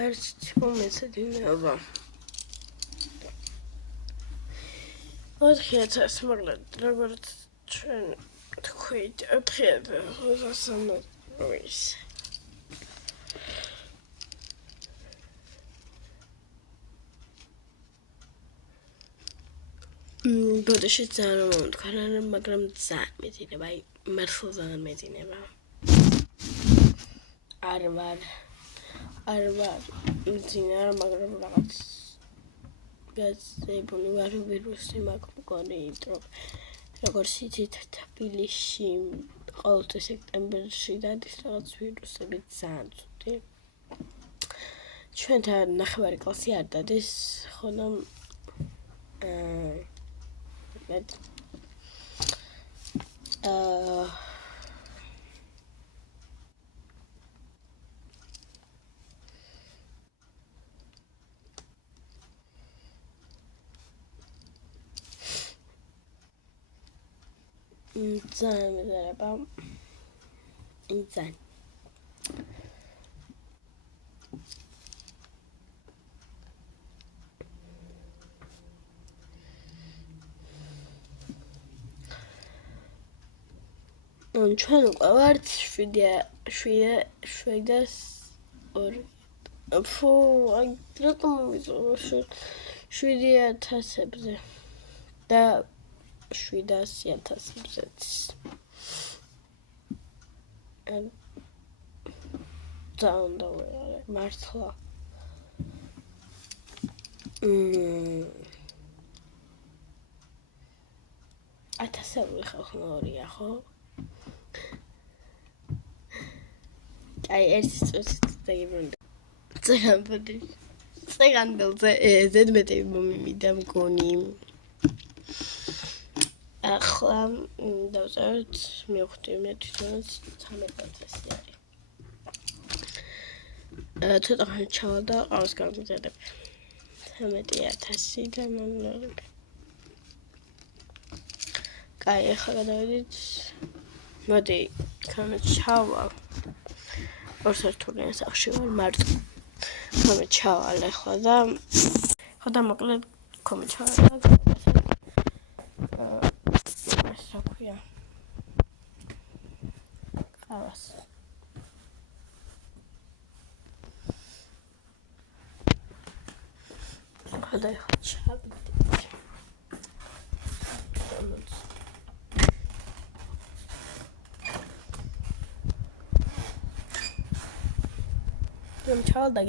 არც მომეცადინეობა 4000 მაგრამ როგორც ჩვენ თქვით 4000 ის ბოდიში ძალიან მომთქარა მაგრამ ძალიან მეტინება აი მართლა ძალიან მეტინება არ ვარ მძინარ მაგრამ რაღაც გაზებული ვარ ვირუსი მაქვს მგონი იმიტომ როგორც იცით თბილისში ყოველთვის სექტემბერში დადის რაღაც ვირუსები ძალიან ცუდი ჩვენთან ნახევარი კლასი არ დადის ხოდამ ძალიან მეზარება ძალიან ჩვენ უკვე ვართ 700 ფუ აი რატომ მოვიწოვო 7000-ებზე და 700,000-ზეც ძალიან დავეყარე მართლა 1000 ხალხმორია ხო აი ეს წუთით დაგიბრუნდა წეგანბელზე ზედმეტი მომიმიდა მგონი ახლა დავწერთ მივხვდი მე თვითონაც 13 არის ცოტა ხანი ჩავალ და ყავს გამიზადებ 13,000 და მომლები კაი ახლა გადავიდით მოდი ხანე ჩავალ ორსართულიან სახლში ვარ მარტო ხანე ჩავალ ახლა და ხოდა მოკლედ ხომ ჩავალ საქვია ყავს ხოდა ჩავდით ჩავალ და